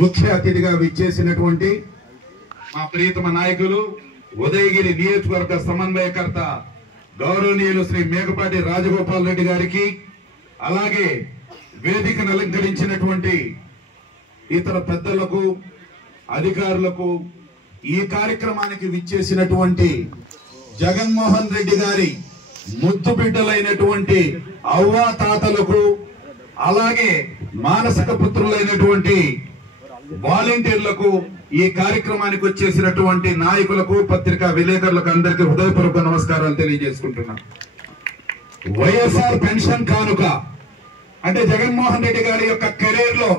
ముఖ్య అతిథిగా విచ్చేసినటువంటి మా ప్రియతమ నాయకులు ఉదయగిరి నియోజకవర్గ సమన్వయకర్త గౌరవనీయులు శ్రీ మేకపాటి రాజగోపాల్ రెడ్డి గారికి, అలాగే వేదికను అలంకరించినటువంటి ఇతర పెద్దలకు, అధికారులకు, ఈ కార్యక్రమానికి విచ్చేసినటువంటి జగన్మోహన్ రెడ్డి గారి ముద్దు బిడ్డలైనటువంటి అవ్వా తాతలకు, అలాగే మానసిక పుత్రులైనటువంటి వాలంటీర్లకు, ఈ కార్యక్రమానికి వచ్చేసినటువంటి నాయకులకు, పత్రికా విలేకరులకు అందరికీ హృదయపూర్వక నమస్కారాలు తెలియజేసుకుంటున్నాను. వైఎస్ఆర్ పెన్షన్ కానుక అంటే జగన్మోహన్ రెడ్డి గారి యొక్క కెరీర్ లో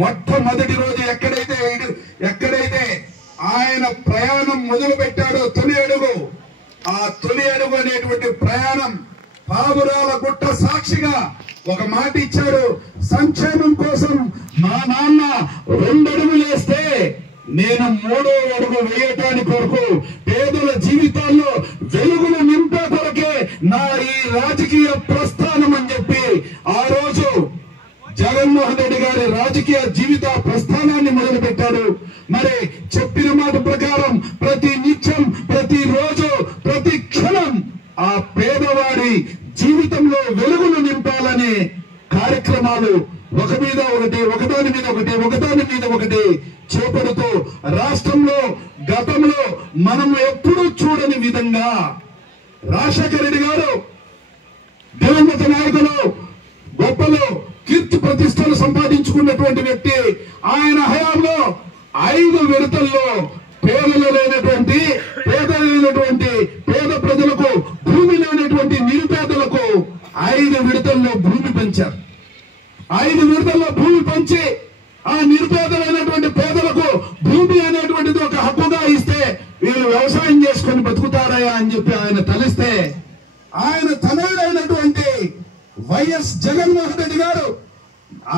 మొట్టమొదటి రోజు ఎక్కడైతే ఆయన ప్రయాణం మొదలు పెట్టాడో తొలి అడుగు, ఆ తొలి అడుగు అనేటువంటి ప్రయాణం పావురాల గుట్ట సాక్షిగా ఒక మాట ఇచ్చాడు. సంక్షేమం కోసం మా నాన్న 2 అడుగులు వేస్తే నేను 3వ అడుగు వేయటానికి కొరకు, పేదల జీవితాల్లో వెలుగులు నింపే కొరకే నా ఈ రాజకీయ ప్రస్థానం అని చెప్పి ఆ రోజు జగన్మోహన్ రెడ్డి గారి రాజకీయ జీవిత ప్రస్థానాన్ని మొదలు పెట్టారు. మరి చెప్పిన మాట ప్రకారం ప్రతి నిత్యం, ప్రతి రోజు, ప్రతి క్షణం ఆ పేదవాడి జీవితంలో వెలుగులు నింపాలనే కార్యక్రమాలు ఒకదాని మీద ఒకటి చేపడుతూ రాష్ట్రంలో గతంలో మనం ఎప్పుడూ చూడని విధంగా రాజశేఖర రెడ్డి గారు దివంగత నాయకులు, గొప్పలో కీర్తి ప్రతిష్టలు సంపాదించుకున్నటువంటి వ్యక్తి. ఆయన హయాంలో 5 విడతల్లో పేద ప్రజలకు, భూమి లేనటువంటి నిరుపేదలకు 5 విడతల్లో భూమి పంచారు. 5 విడతల్లో భూమి పంచి ఆ నిరుపేదలైనటువంటి పేదలకు భూమి అనేటువంటిది ఒక హక్కుగా ఇస్తే వీళ్ళు వ్యవసాయం చేసుకొని బతుకుతారయా అని చెప్పి ఆయన తలిస్తే, ఆయన తనయుడైనటువంటి వైఎస్ జగన్మోహన్ రెడ్డి గారు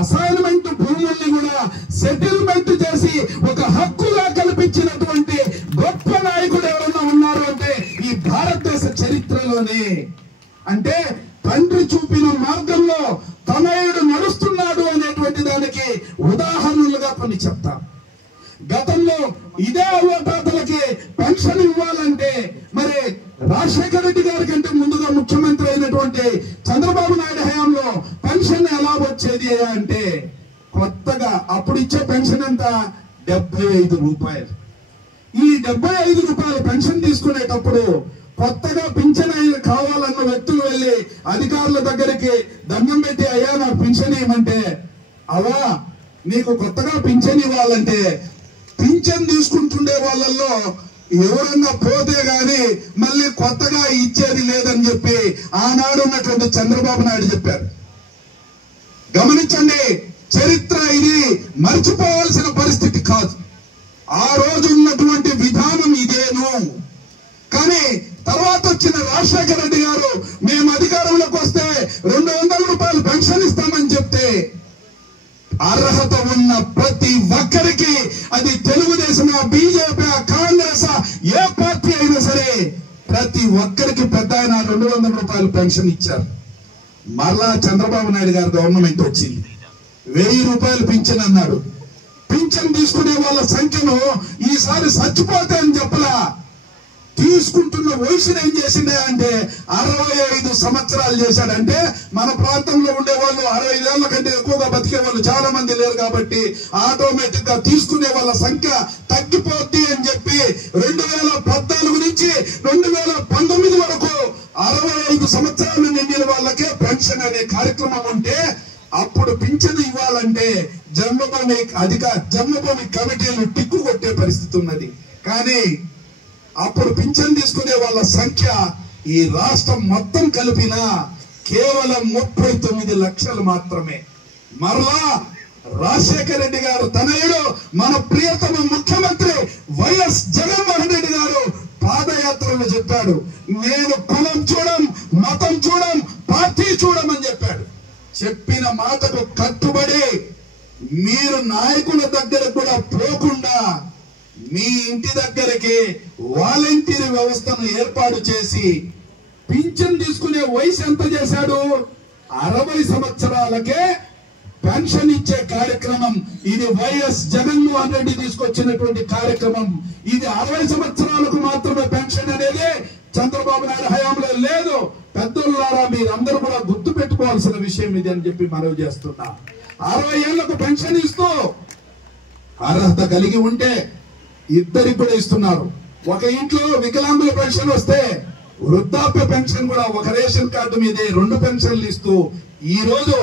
అసైన్మెంట్ భూముల్ని కూడా సెటిల్మెంట్ చేసి ఒక హక్కుగా కల్పించినటువంటి గొప్ప నాయకుడు ఎవరన్నా ఉన్నారు అంటే ఈ భారతదేశ చరిత్రలోనే. అంటే తండ్రి చూపిన మార్గంలో తనయుడు నడుస్తున్నాడు అనేటువంటి దానికి ఉదాహరణలుగా కొన్ని చెప్తాం. గతంలో ఇదే అవ్వతాతలకి పెన్షన్ ఇవ్వాలంటే మరి రాజశేఖర రెడ్డి గారి కంటే ముందుగా ముఖ్యమంత్రి అయినటువంటి చంద్రబాబు నాయుడు హయాంలో పెన్షన్ ఎలా వచ్చేది అంటే, కొత్తగా అప్పుడు ఇచ్చే పెన్షన్ ఎంత? 75 రూపాయలు. ఈ 75 రూపాయల పెన్షన్ తీసుకునేటప్పుడు కొత్తగా పింఛన్ కావాలన్న వ్యక్తులు వెళ్ళి అధికారుల దగ్గరికి దండం పెట్టి, అయ్యా నాకు పింఛన్ ఇవ్వమంటే, అవా నీకు కొత్తగా పింఛన్ ఇవ్వాలంటే పింఛన్ తీసుకుంటుండే వాళ్ళల్లో ఎవరన్నా పోతే గాని మళ్ళీ కొత్తగా ఇచ్చేది లేదని చెప్పి ఆనాడు ఉన్నటువంటి చంద్రబాబు నాయుడు చెప్పారు. గమనించండి, చరిత్ర ఇది మర్చిపోవాల్సిన పరిస్థితి కాదు. ఆ రోజు ఉన్నటువంటి విధానం ఇదేను. కానీ తర్వాత వచ్చిన రాజశేఖర రెడ్డి గారు మేము అధికారంలోకి వస్తే 200 రూపాయలు పెన్షన్ ఇస్తామని చెప్తే, అర్హత ఉన్న ప్రతి ఒక్కరికి, అది తెలుగుదేశం, బీజేపీ, కాంగ్రెస్, ఏ పార్టీ అయినా సరే, ప్రతి ఒక్కరికి పెద్ద ఆయన 200 రూపాయలు పెన్షన్ ఇచ్చారు. మరలా చంద్రబాబు నాయుడు గారి గవర్నమెంట్ వచ్చింది, 1000 రూపాయలు పింఛన్ అన్నాడు. పింఛన్ తీసుకునే వాళ్ళ సంఖ్యను ఈసారి చచ్చిపోతే అని చెప్పలా, తీసుకుంటున్న వయసును ఏం చేసిండే అంటే 65 సంవత్సరాలు చేశాడంటే, మన ప్రాంతంలో ఉండే వాళ్ళు 65 ఏళ్ల కంటే ఎక్కువగా బతికే వాళ్ళు చాలా మంది లేరు కాబట్టి ఆటోమేటిక్ గా తీసుకునే వాళ్ళ సంఖ్య తగ్గిపోద్ది అని చెప్పి 2014 నుంచి 2019 వరకు 65 సంవత్సరాలు నిండిన వాళ్ళకే పెన్షన్ అనే కార్యక్రమం ఉంటే, అప్పుడు పింఛను ఇవ్వాలంటే జన్మభూమి కమిటీలు టిక్కు కొట్టే పరిస్థితి ఉన్నది. కానీ అప్పుడు పింఛన్ తీసుకునే వాళ్ళ సంఖ్య ఈ రాష్ట్రం మొత్తం కలిపిన కేవలం 39 లక్షలు మాత్రమే. మరలా రాజశేఖర రెడ్డి గారు తనయుడు, మన ప్రియతమ ముఖ్యమంత్రి వైఎస్ జగన్మోహన్ రెడ్డి గారు పాదయాత్రలో చెప్పాడు, నేను కులం చూడం, మతం చూడం, పార్టీ చూడమని చెప్పాడు. చెప్పిన మాటకు కట్టుబడి మీరు నాయకుల దగ్గర కూడా పోకుండా మీ ఇంటి దగ్గరికి వాలంటీర్ వ్యవస్థను ఏర్పాటు చేసి పింఛన్ తీసుకునే వయసు ఎంత చేశాడు? 60 సంవత్సరాలకే పెన్షన్ ఇచ్చే కార్యక్రమం ఇది వైఎస్ జగన్మోహన్ రెడ్డి తీసుకొచ్చినటువంటి కార్యక్రమం. ఇది 60 సంవత్సరాలకు మాత్రమే పెన్షన్ అనేది చంద్రబాబు నాయుడు హయాంలో లేదు. పెద్దలారా మీరందరూ కూడా గుర్తు పెట్టుకోవాల్సిన విషయం ఇది అని చెప్పి మనవి చేస్తున్నా. 60 ఏళ్లకు పెన్షన్ ఇస్తూ అర్హత కలిగి ఉంటే ఇద్దరికి కూడా ఇస్తున్నారు. ఒక ఇంట్లో వికలాంగుల పెన్షన్ వస్తే వృద్ధాప్య పెన్షన్ కూడా ఒక రేషన్ కార్డు మీదే 2 పెన్షన్లు ఇస్తూ ఈ రోజు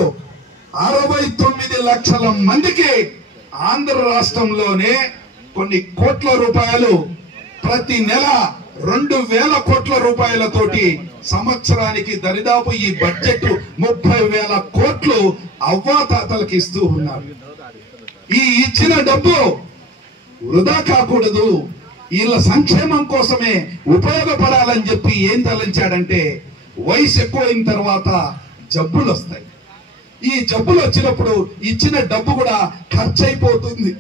69 లక్షల మందికి ఆంధ్ర రాష్ట్రంలోనే కొన్ని కోట్ల రూపాయలు ప్రతి నెల 2,000 కోట్ల రూపాయలతోటి సంవత్సరానికి దరిదాపు ఈ బడ్జెట్ 30,000 కోట్లు అవ్వాతాతలకు ఇస్తూ ఉన్నారు. ఈ ఇచ్చిన డబ్బు వృధా కాకూడదు, వీళ్ళ సంక్షేమం కోసమే ఉపయోగపడాలని చెప్పి ఏం తలంచాడంటే వయసు ఎక్కువైన తర్వాత జబ్బులు వస్తాయి. ఈ జబ్బులు వచ్చినప్పుడు ఇచ్చిన డబ్బు కూడా ఖర్చు అయిపోతుంది.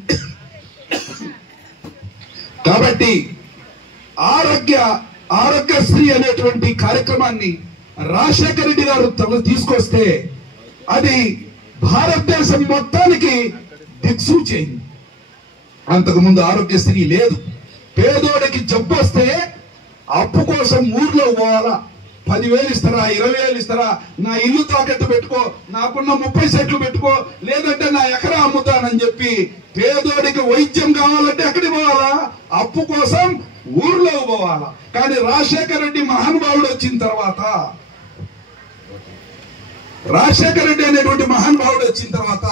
కాబట్టి ఆరోగ్యశ్రీ అనేటువంటి కార్యక్రమాన్ని రాజశేఖర రెడ్డి గారు తీసుకొస్తే అది భారతదేశం మొత్తానికి దిక్సూచి అయింది. అంతకు ముందు ఆరోగ్యశ్రీ లేదు. పేదోడికి జబ్బు వస్తే అప్పు కోసం ఊర్లో పోవాలా, 10,000 ఇస్తారా, 20,000 ఇస్తారా, నా ఇల్లు తాకట్టు పెట్టుకో, నాకున్న 30 సెంట్లు పెట్టుకో, లేదంటే నా ఎకరా అమ్ముతానని చెప్పి పేదోడికి వైద్యం కావాలంటే ఎక్కడికి పోవాలా, అప్పు కోసం ఊర్లో పోవాలా. కానీ రాజశేఖర రెడ్డి మహానుభావుడు వచ్చిన తర్వాత, రాజశేఖర రెడ్డి అనేటువంటి మహానుభావుడు వచ్చిన తర్వాత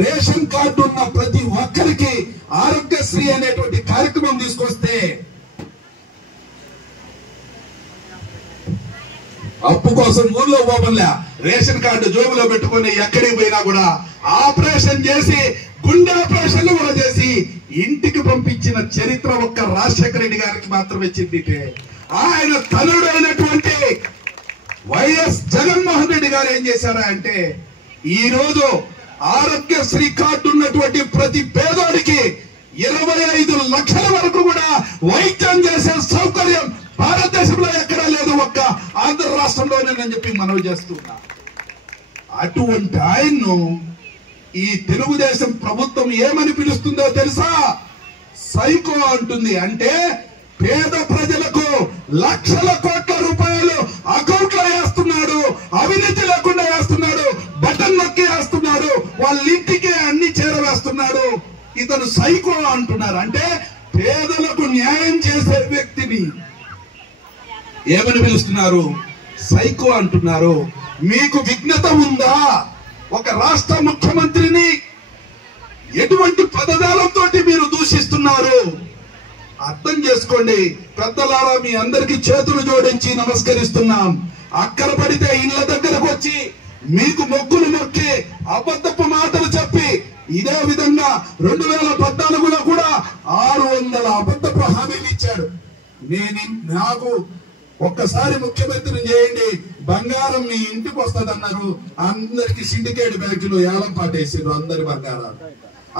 రేషన్ కార్డు ఉన్న ప్రతి ఒక్కరికి ఆరోగ్యశ్రీ అనేటువంటి కార్యక్రమం తీసుకొస్తే అప్పు కోసం ఊర్లో పోవలే, రేషన్ కార్డు జోబులో పెట్టుకుని ఎక్కడికి పోయినా కూడా ఆపరేషన్ చేసి, గుండె ఆపరేషన్లు కూడా చేసి ఇంటికి పంపించిన చరిత్ర ఒక్క రాజశేఖర రెడ్డి గారికి మాత్రమే చెందితే, ఆయన తనుడు అయినటువంటి వైఎస్ జగన్మోహన్ రెడ్డి గారు ఏం చేశారా అంటే ఈ రోజు ఆరోగ్యశ్రీ కార్డు ఉన్నటువంటి ప్రతి పేదోడికి 25 లక్షల వరకు కూడా వైద్యం చేసే సౌకర్యం భారతదేశంలో ఎక్కడా లేదు, ఒక్క ఆంధ్ర రాష్ట్రంలోనేనని చెప్పి మనవి చేస్తున్నా. అటువంటి ఆయన్ను ఈ తెలుగుదేశం ప్రభుత్వం ఏమని పిలుస్తుందో తెలుసా? సైకో అంటుంది. అంటే పేద ప్రజలకు లక్షల కోట్ల రూపాయలు అకౌంట్ లో వేస్తున్నాడు, అవినీతి లేకుండా వేస్తున్నాడు, బటన్ నొక్కి వేస్తున్నాడు, వాళ్ళ ఇంటికి అన్ని చేరవేస్తున్నాడు. ఇతను సైకో అంటున్నారు. అంటే పేదలకు న్యాయం చేసే వ్యక్తిని ఏమని పిలుస్తున్నారు? సైకో అంటున్నారు. మీకు విఘ్నత ఉందా? ఒక రాష్ట్ర ముఖ్యమంత్రిని ఎటువంటి పదజాలంతో మీరు దూషిస్తున్నారు? అర్థం చేసుకోండి. పెద్దలారా మీ అందరికి చేతులు జోడించి నమస్కరిస్తున్నాం. అక్కర పడితే ఇళ్ల దగ్గరకు వచ్చి మీకు మొక్కులు మొక్కి అబద్ధపు మాటలు చెప్పి ఇదే విధంగా 2014లో కూడా 600 అబద్ధపు హామీలు ఇచ్చాడు. నాకు ఒక్కసారి ముఖ్యమంత్రిని చేయండి, బంగారం మీ ఇంటికి వస్తుంది అన్నారు. అందరికి సిండికేట్ బ్యాంకులు ఏలం పాటేసారు అందరి బంగారాలు.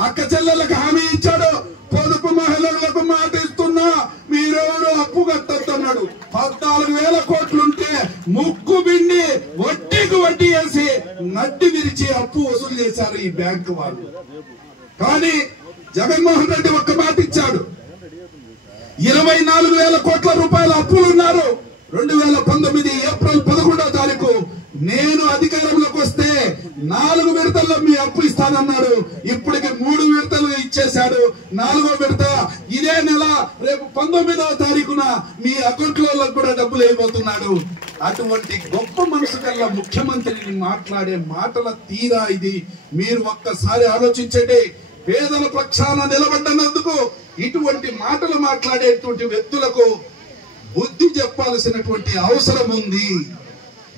అక్క చెల్లెలకు హామీ ఇచ్చాడు, పొదుపు మహిళలకు మాట ఇస్తున్నా మీరెవరు అప్పు కట్టొద్దన్నాడు. 14,000 కోట్లుంటే ముక్కు బిండి వడ్డీకి వడ్డీ వేసి నడ్డి విరిచి అప్పు వసూలు చేశారు ఈ బ్యాంకు వాళ్ళు. కానీ జగన్మోహన్ రెడ్డి ఒక్క మాట ఇచ్చాడు, 24,000 కోట్ల రూపాయల అప్పులున్నారు. 2019 ఏప్రిల్ 11వ తారీఖు నేను అధికారంలోకి వస్తే 4 విడతల్లో మీ అప్పు ఇస్తానన్నాడు. ఇప్పటికి 3 విడతలు ఇచ్చేశాడు. 4వ విడత ఇదే నెల రేపు 19వ తారీఖున మీ అకౌంట్లలో కూడా డబ్బులు వేయబోతున్నాడు. అటువంటి గొప్ప మనసు కల్లా ముఖ్యమంత్రిని మాట్లాడే మాటల తీరా ఇది. మీరు ఒక్కసారి ఆలోచించండి. పేదల పక్షాన నిలబడ్డనందుకు ఇటువంటి మాటలు మాట్లాడేటువంటి వ్యక్తులకు బుద్ధి చెప్పాల్సినటువంటి అవసరం ఉంది.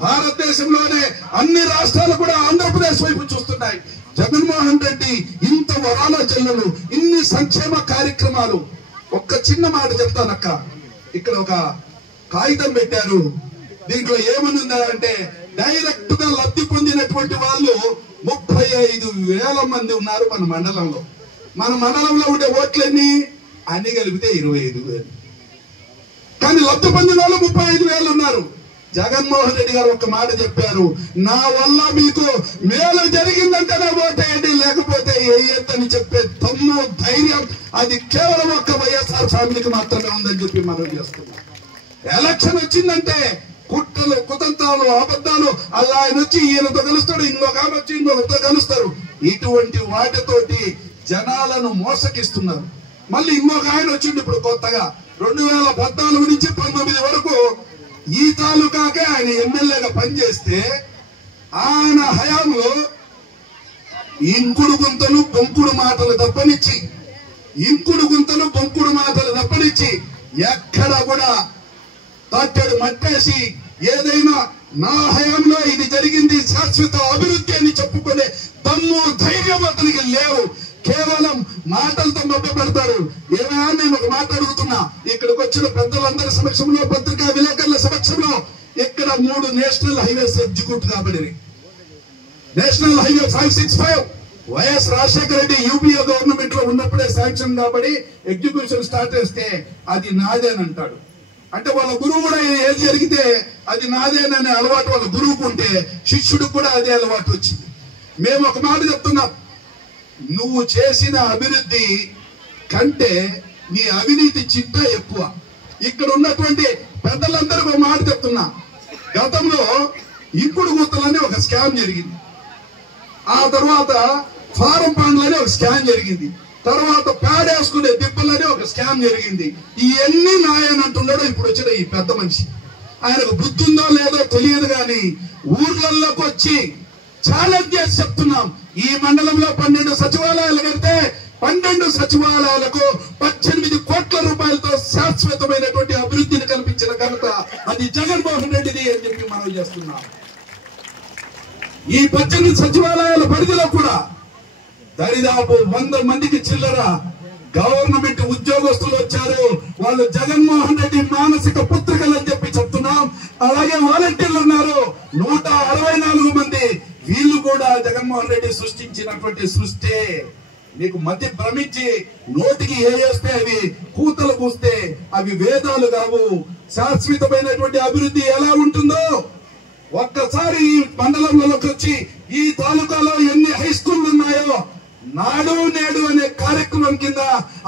భారతదేశంలోనే అన్ని రాష్ట్రాలు కూడా ఆంధ్రప్రదేశ్ వైపు చూస్తున్నాయి. జగన్మోహన్ రెడ్డి ఇంత వరాల జిల్లాలు, ఇన్ని సంక్షేమ కార్యక్రమాలు. ఒక్క చిన్న మాట చెప్తానక్క. ఇక్కడ ఒక కాగితం పెట్టారు. దీంట్లో ఏమని ఉందంటే డైరెక్ట్ గా లబ్ధి పొందినటువంటి వాళ్ళు 35,000 మంది ఉన్నారు మన మండలంలో. మన మండలంలో ఉండే ఓట్లన్నీ అన్ని కలిపితే 25,000. కానీ లబ్ధి పొందిన వాళ్ళు 35,000 ఉన్నారు. జగన్మోహన్ రెడ్డి గారు ఒక మాట చెప్పారు, నా వల్ల మీకు మేలు జరిగిందంటేనే ఓటేయండి, లేకపోతే వేయొద్దని చెప్పే తమ్ము ధైర్యం అది కేవలం ఒక్క వైఎస్ఆర్ ఫ్యామిలీకి మాత్రమే ఉందని చెప్పి మనం చేస్తున్నాం. ఎలక్షన్ వచ్చిందంటే కుట్రలు, కుతంత్రాలు, అబద్ధాలు, అలా ఆయన వచ్చి ఈయనతో కలుస్తాడు, ఇంకొక ఆమె వచ్చి ఇంకొకరితో కలుస్తారు. ఇటువంటి వాటితోటి జనాలను మోసగిస్తున్నారు. మళ్ళీ ఇంకొక ఆయన వచ్చిండు ఇప్పుడు కొత్తగా 2014 నుంచి 19 వరకు ఈ తాలూకాకే ఆయన ఎమ్మెల్యేగా పనిచేస్తే ఆయన హయాంలో ఇంకుడు గుంతలు బొంకుడు మాటలు తప్పనిచ్చి ఎక్కడ కూడా తట్టడు మట్టేసి ఏదైనా నా హయాంలో ఇది జరిగింది శాశ్వత అభివృద్ధి అని చెప్పుకునే దమ్ము ధైర్యం అతనికి లేవు. కేవలం మాటలతో మభ్య పెడతారు. ఏమైనా నేను ఒక మాట అడుగుతున్నా, ఇక్కడికి వచ్చిన పెద్దలందరి సమక్షంలో, పత్రికా విలేకరుల సమక్షంలో, ఇక్కడ 3 నేషనల్ హైవేస్ ఎగ్జిక్యూట్ కాబడినాయి. National highway 565 YS Rajasekhara Reddy UPA government లో ఉన్నప్పుడే శాంక్షన్ కాబడి ఎగ్జిక్యూషన్ స్టార్ట్ చేస్తే అది నాదేనంటాడు. అంటే వాళ్ళ గురువు కూడా ఏది జరిగితే అది నాదేననే అలవాటు వాళ్ళ గురువుకు ఉంటే శిష్యుడికి కూడా అదే అలవాటు వచ్చింది. మేము ఒక మాట చెప్తున్నాం, నువ్వు చేసిన అభివృద్ధి కంటే నీ అవినీతి చిట్టా ఎక్కువ. ఇక్కడ ఉన్నటువంటి పెద్దలందరికీ ఒక మాట చెప్తున్నా, గతంలో ఇంకుడు గుర్తులని ఒక స్కామ్ జరిగింది, ఆ తర్వాత ఫారం పాండ్లని ఒక స్కామ్ జరిగింది, తర్వాత పేడేసుకునే దిబ్బలని ఒక స్కామ్ జరిగింది. ఇవన్నీ నాయనంటున్నాడు ఇప్పుడు వచ్చిన ఈ పెద్ద మనిషి. ఆయనకు బుద్ధి ఉందో లేదో తెలియదు కానీ ఊర్లలోకి వచ్చి ఛాలెంజ్ చేసి చెప్తున్నాం, ఈ మండలంలో 12 సచివాలయాలు కడితే 12 సచివాలయాలకు 18 కోట్ల రూపాయలతో శాశ్వతమైనటువంటి అభివృద్ధిని కల్పించిన ఘనత అది జగన్మోహన్ రెడ్డిది అని చెప్పి మనం చేస్తున్నాం. ఈ 18 సచివాలయాల పరిధిలో కూడా దరిదాపు 100 మందికి చిల్లర గవర్నమెంట్ ఉద్యోగస్తులు వచ్చారు. వాళ్ళు జగన్మోహన్ రెడ్డి మానసిక పుత్రికలు అని చెప్పి చెప్తున్నాం. అలాగే వాలంటీర్లు ఉన్నారు 164 మంది. వీళ్ళు కూడా జగన్మోహన్ రెడ్డి సృష్టించినటువంటి సృష్టి. నీకు మధ్య భ్రమించి నోటికి వేస్తే అవి కూతలు కూస్తే అవి వేదాలు కావు. శాశ్వతమైనటువంటి అభివృద్ధి ఎలా ఉంటుందో ఒక్కసారి ఈ మండలంలోకి వచ్చి ఈ తాలూకాలో ఎన్ని హై స్కూళ్లు ఉన్నాయో నాడు నేడు అనే కార్యక్రమం కింద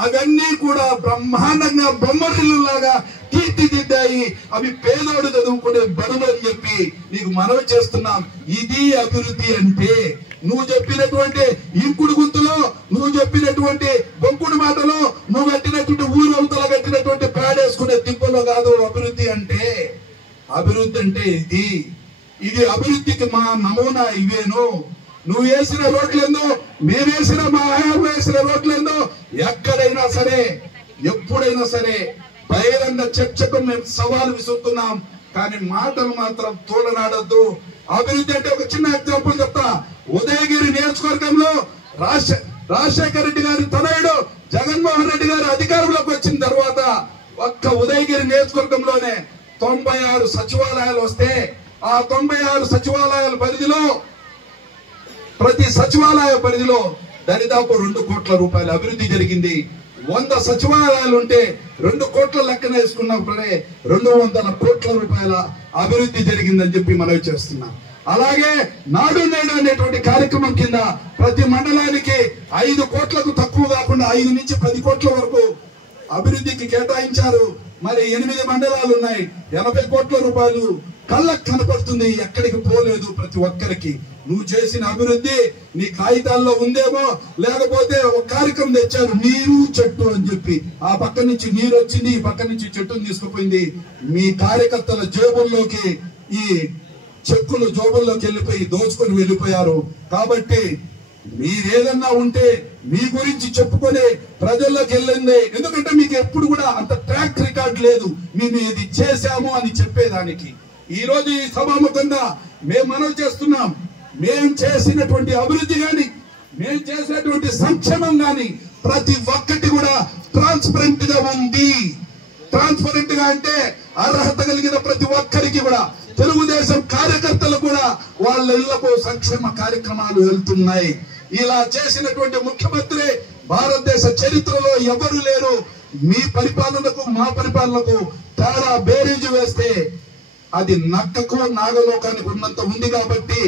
అవన్నీ కూడా బ్రహ్మాండంగా బొమ్మరిల్లులాగా తీర్చిదిద్దాయి. అవి పేదోడు చదువుకునే బడులు అని చెప్పి నీకు మనవి చేస్తున్నాం. ఇది అభివృద్ధి అంటే. నువ్వు చెప్పినటువంటి ఇంకుడు గుంతులో, నువ్వు చెప్పినటువంటి బొంకుడు మాటలో, నువ్వు కట్టినటువంటి ఊరు అవతల కట్టినటువంటి పేడేసుకునే దిబ్బలో కాదు అభివృద్ధి అంటే. అభివృద్ధి అంటే ఇది అభివృద్ధికి మా నమూనా ఇవేను. నువ్వు వేసిన రోడ్లేందో, మేము వేసిన మా హయాంలో వేసిన రోడ్లేందో ఎక్కడైనా సరే ఎప్పుడైనా సరే బహిరంగ చర్చకు మేము సవాలు విసురుతున్నాం. కానీ మాటలు మాత్రం తోడనాడద్దు. అభివృద్ధి అంటే ఒక చిన్న ఎగ్జాంపుల్ చెప్తా. ఉదయగిరి నియోజకవర్గంలో రాజశేఖర రెడ్డి గారి తనయుడు జగన్మోహన్ రెడ్డి గారు అధికారంలోకి వచ్చిన తర్వాత ఒక్క ఉదయగిరి నియోజకవర్గంలోనే 96 సచివాలయాలు వస్తే ఆ 96 సచివాలయాల పరిధిలో ప్రతి సచివాలయ పరిధిలో దరిదాపు 2 కోట్ల రూపాయల అభివృద్ధి జరిగింది. 100 సచివాలయాలు ఉంటే 2 కోట్ల లెక్కన వేసుకున్నప్పుడే 200 కోట్ల రూపాయల అభివృద్ధి జరిగిందని చెప్పి మనవి చేస్తున్నాం. అలాగే నాడు నేడు అనేటువంటి కార్యక్రమం కింద ప్రతి మండలానికి 5 కోట్లకు తక్కువ కాకుండా 5 నుంచి 10 కోట్ల వరకు అభివృద్ధికి కేటాయించారు. మరి 8 మండలాలు ఉన్నాయి. 80 కోట్ల రూపాయలు కళ్ళకు కనపడుతుంది, ఎక్కడికి పోలేదు ప్రతి ఒక్కరికి. నువ్వు చేసిన అభివృద్ధి నీ కాగితాల్లో ఉందేమో, లేకపోతే ఒక కార్యక్రమం తెచ్చారు నీరు చెట్టు అని చెప్పి, ఆ పక్క నుంచి నీరు వచ్చింది, ఈ పక్క నుంచి చెట్టును తీసుకుపోయింది. మీ కార్యకర్తల జేబుల్లోకి ఈ చెక్కులు జోబుల్లోకి వెళ్ళిపోయి దోచుకొని వెళ్ళిపోయారు. కాబట్టి మీరేదన్నా ఉంటే మీ గురించి చెప్పుకొని ప్రజల్లోకి వెళ్ళండి. ఎందుకంటే మీకు ఎప్పుడు కూడా అంత ట్రాక్ రికార్డ్ లేదు మేము ఇది చేశాము అని చెప్పేదానికి. ఈ రోజు ఈ సభాముఖంగా మేము మనవి చేస్తున్నాం, మేము చేసినటువంటి అభివృద్ధి గాని, మేము చేసినటువంటి సంక్షేమం గాని ప్రతి ఒక్కటి కూడా ట్రాన్స్పరెంట్ గా ఉంది. ట్రాన్స్పరెంట్ గా అంటే అర్హత కలిగిన ప్రతి ఒక్కరికి కూడా, తెలుగుదేశం కార్యకర్తలు కూడా వాళ్ళ ఇళ్లకు సంక్షేమ కార్యక్రమాలు వెళ్తున్నాయి. ఇలా చేసినటువంటి ముఖ్యమంత్రి భారతదేశ చరిత్రలో ఎవరు లేరు. మీ పరిపాలనకు మా పరిపాలనకు తేడా బేరీజు వేస్తే అది నక్కకు నాగలోకానికి ఉన్నంత ఉంది కాబట్టి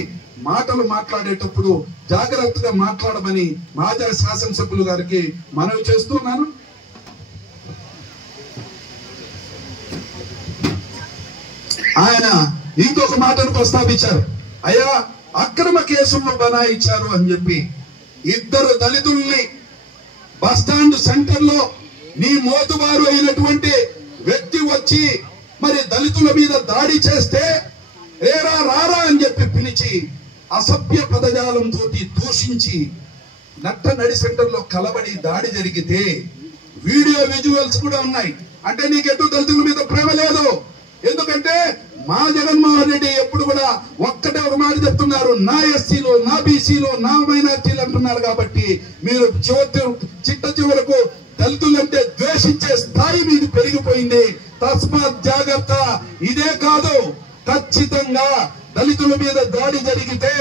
మాటలు మాట్లాడేటప్పుడు జాగ్రత్తగా మాట్లాడమని మాజీ శాసనసభ్యులు గారికి మనవి చేస్తున్నాను. ఆయన ఇంకొక మాటను ప్రస్తావించారు. అయ్యా, అక్రమ కేసులను బనాయించారు అని చెప్పి 2 దళితుల్ని బస్టాండ్ సెంటర్ లో నీ మోతుబారు అయినటువంటి వ్యక్తి వచ్చి మరి దళితుల మీద దాడి చేస్తే ఏరా రారా అని చెప్పి పిలిచి అసభ్య పదజాలంతో దూషించి నడి సెంటర్ లో కలబడి దాడి జరిగితే వీడియో విజువల్స్ కూడా ఉన్నాయి. అంటే నీకెటు దళితుల మీద ప్రేమ లేదు. ఎందుకంటే మా జగన్మోహన్ రెడ్డి ఎప్పుడు కూడా ఒక్కటే ఒక మాట చెప్తున్నారు, నా ఎస్సీలో, నా బీసీలో, నా మైనార్టీలు అంటున్నారు. కాబట్టి మీరు చిట్ట చివరకు దళితులంటే ద్వేషించే స్థాయి మీది పెరిగిపోయింది. తస్మాత్ జాగ్రత్త. ఇదే కాదు, ఖచ్చితంగా దళితుల మీద దాడి జరిగితే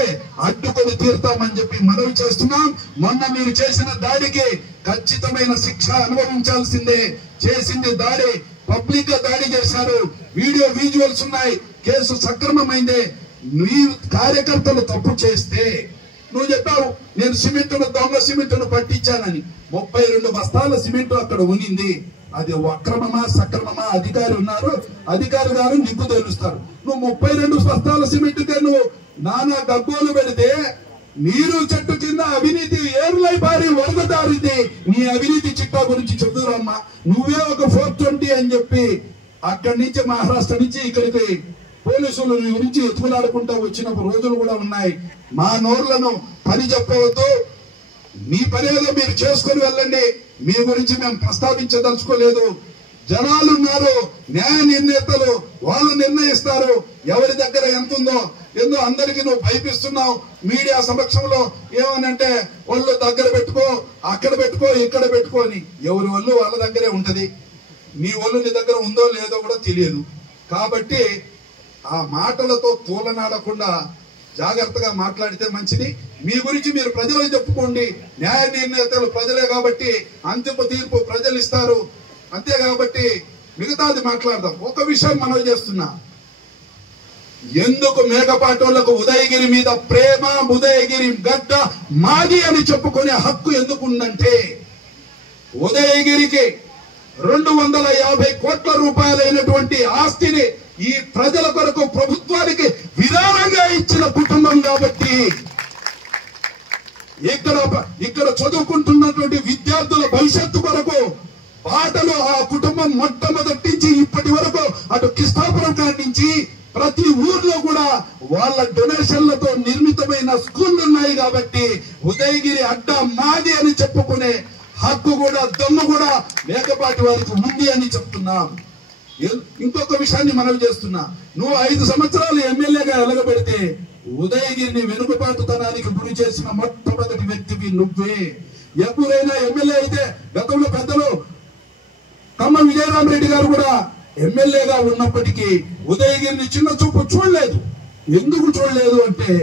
అడ్డుకొని తీరుతామని చెప్పి మనవి చేస్తున్నాం. మొన్న మీరు చేసిన దాడికి ఖచ్చితమైన శిక్ష అనుభవించాల్సిందే. చేసింది దాడి, పబ్లిక్ గా దాడి చేశారు, వీడియో విజువల్స్ ఉన్నాయి, కేసు సక్రమమైందే. నీ కార్యకర్తలు తప్పు చేస్తే నువ్వు చెప్పావు నేను సిమెంటును దొంగ సిమెంటును పట్టించానని. 32 బస్తాల సిమెంటు అక్కడ ఉనింది. అది అక్రమమా సక్రమమా అధికారి ఉన్నారు, అధికారి గారు నీకు తెలుస్తారు. నువ్వు 32 బస్తాల సిమెంటుకే నువ్వు నానా గగ్గోలు పెడితే నీరు చెట్టు కింద అవినీతి ఏరులై బారి వరద దారింది. నీ అవినీతి చిట్టా గురించి చెబుతురమ్మా. నువ్వే ఒక 420 అని చెప్పి అక్కడి నుంచి మహారాష్ట్ర నుంచి ఇక్కడికి పోలీసులు నీ గురించి ఎత్తుకులాడుకుంటా వచ్చిన రోజులు కూడా ఉన్నాయి. మా నోర్లను పని చెప్పవద్దు. మీ పని ఏదో మీరు చేసుకుని వెళ్ళండి. మీ గురించి మేము ప్రస్తావించదలుచుకోలేదు. జనాలు ఉన్నారు, న్యాయ నిర్ణేతలు, వాళ్ళు నిర్ణయిస్తారు ఎవరి దగ్గర ఎంత ఉందో. ఏందో అందరికి నువ్వు భయపిస్తున్నావు మీడియా సమక్షంలో. ఏమనంటే వాళ్ళు దగ్గర పెట్టుకో, అక్కడ పెట్టుకో, ఇక్కడ పెట్టుకో అని. ఎవరి వాళ్ళు వాళ్ళ దగ్గరే ఉంటది. నీ వాళ్ళు నీ దగ్గర ఉందో లేదో కూడా తెలియదు. కాబట్టి ఆ మాటలతో తూలనాడకుండా జాగ్రత్తగా మాట్లాడితే మంచిది. మీ గురించి మీరు ప్రజలకు చెప్పుకోండి. న్యాయ నిర్ణేతలు ప్రజలే కాబట్టి అంతిమ తీర్పు ప్రజలు ఇస్తారు. అంతే కాబట్టి మిగతాది మాట్లాడదాం. ఒక విషయం మనవి చేస్తున్నా, ఎందుకు మేకపాటోళ్లకు ఉదయగిరి మీద ప్రేమ, ఉదయగిరి గడ్డ మాది అని చెప్పుకునే హక్కు ఎందుకు ఉందంటే, ఉదయగిరికి 250 కోట్ల రూపాయలైనటువంటి ఆస్తిని ఈ ప్రజల కొరకు ప్రభుత్వానికి విధానంగా ఇచ్చిన కుటుంబం కాబట్టి ఇక్కడ చదువుకుంటున్నటువంటి విద్యార్థుల భవిష్యత్తు కొరకు పాటలు ఆ కుటుంబం మొట్టమొదటి నుంచి ఇప్పటి వరకు అటు కిష్టాపురం కాడి నుంచి ప్రతి ఊర్లో కూడా వాళ్ళ డొనేషన్లతో నిర్మితమైన స్కూళ్లు ఉన్నాయి. కాబట్టి ఉదయగిరి అడ్డ మాది అని చెప్పుకునే హక్కు కూడా దమ్ము కూడా మేకపాటి వారికి ఉంది అని చెప్తున్నాం. ఇంకొక విషయాన్ని మనవి చేస్తున్నా, నువ్వు 5 సంవత్సరాలు ఎమ్మెల్యేగా ఎలగబెడితే ఉదయగిరిని వెనుకబాటుతనానికి గురి చేసిన మొట్టమొదటి వ్యక్తివి నువ్వే. ఎప్పుడైనా ఎమ్మెల్యే అయితే గతంలో పెద్దలు ఖమ్మం విజయరామరెడ్డి గారు కూడా ఎమ్మెల్యేగా ఉన్నప్పటికీ ఉదయగిరిని చిన్న చూపు చూడలేదు. ఎందుకు చూడలేదు అంటే,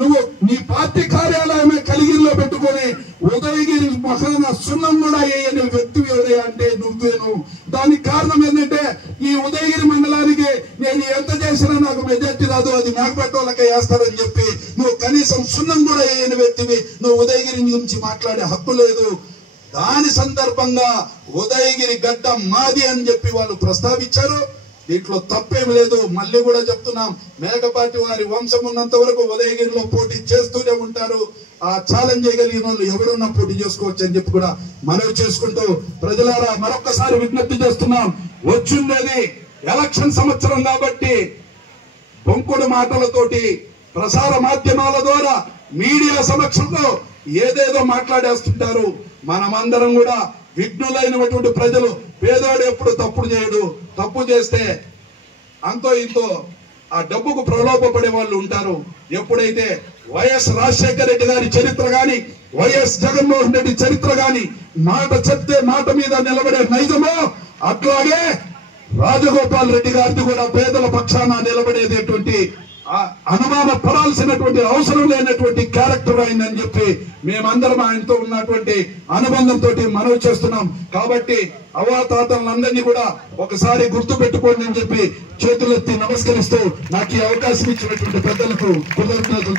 నువ్వు నీ పార్టీ కార్యాలయమే కలిగిరిలో పెట్టుకొని ఉదయగిరి మొహాన సున్నం కూడా వేయని వ్యక్తి ఎవరయ్యా అంటే నువ్వేను. దానికి కారణం ఏంటంటే, ఈ ఉదయగిరి మండలానికి నేను ఎంత చేసినా నాకు మెజార్టీ రాదు, అది మేకపాటోళ్ళకే వేస్తారని చెప్పి నువ్వు కనీసం సున్నం కూడా వేయని వ్యక్తివి. నువ్వు ఉదయగిరి గురించి మాట్లాడే హక్కు లేదు. దాని సందర్భంగా ఉదయగిరి గడ్డ మాది అని చెప్పి వాళ్ళు ప్రస్తావించారు. దీంట్లో తప్పేమి లేదు. మళ్ళీ కూడా చెప్తున్నాం, మేకపాటి వారి వంశం ఉన్నంత వరకు ఉదయగిరిలో పోటీ చేస్తూనే ఉంటారు. ఆ ఛాలెంజ్ చేయగలిగిన వాళ్ళు ఎవరున్నా పోటీ చేసుకోవచ్చు అని చెప్పి కూడా మనవి చేసుకుంటూ, ప్రజలారా మరొకసారి విజ్ఞప్తి చేస్తున్నాం, వచ్చిండేది ఎలక్షన్ సంవత్సరం కాబట్టి బొంకుడు మాటలతోటి ప్రసార మాధ్యమాల ద్వారా మీడియా సమక్షంలో ఏదేదో మాట్లాడేస్తుంటారు. మనమందరం కూడా విఘ్నులైనటువంటి ప్రజలు. పేదోడు ఎప్పుడు తప్పుడు చేయడు. తప్పు చేస్తే అంతో ఇంతో ఆ డబ్బుకు ప్రలోభపడే వాళ్ళు ఉంటారు. ఎప్పుడైతే వైఎస్ రాజశేఖర రెడ్డి గారి చరిత్ర గాని, వైఎస్ జగన్మోహన్ రెడ్డి చరిత్ర గాని మాట చెప్తే మాట మీద నిలబడే నైజమో, అట్లాగే రాజగోపాల్ రెడ్డి గారిది కూడా పేదల పక్షాన నిలబడేటటువంటి అనుమాన పడాల్సినటువంటి అవసరం లేనటువంటి క్యారెక్టర్ అయిందని చెప్పి మేమందరం ఆయనతో ఉన్నటువంటి అనుబంధంతో మనవి చేస్తున్నాం. కాబట్టి అవాతాతలందరినీ కూడా ఒకసారి గుర్తు పెట్టుకోండి అని చెప్పి చేతులెత్తి నమస్కరిస్తూ నాకు ఈ అవకాశం ఇచ్చినటువంటి పెద్దలకు కృతజ్ఞతలు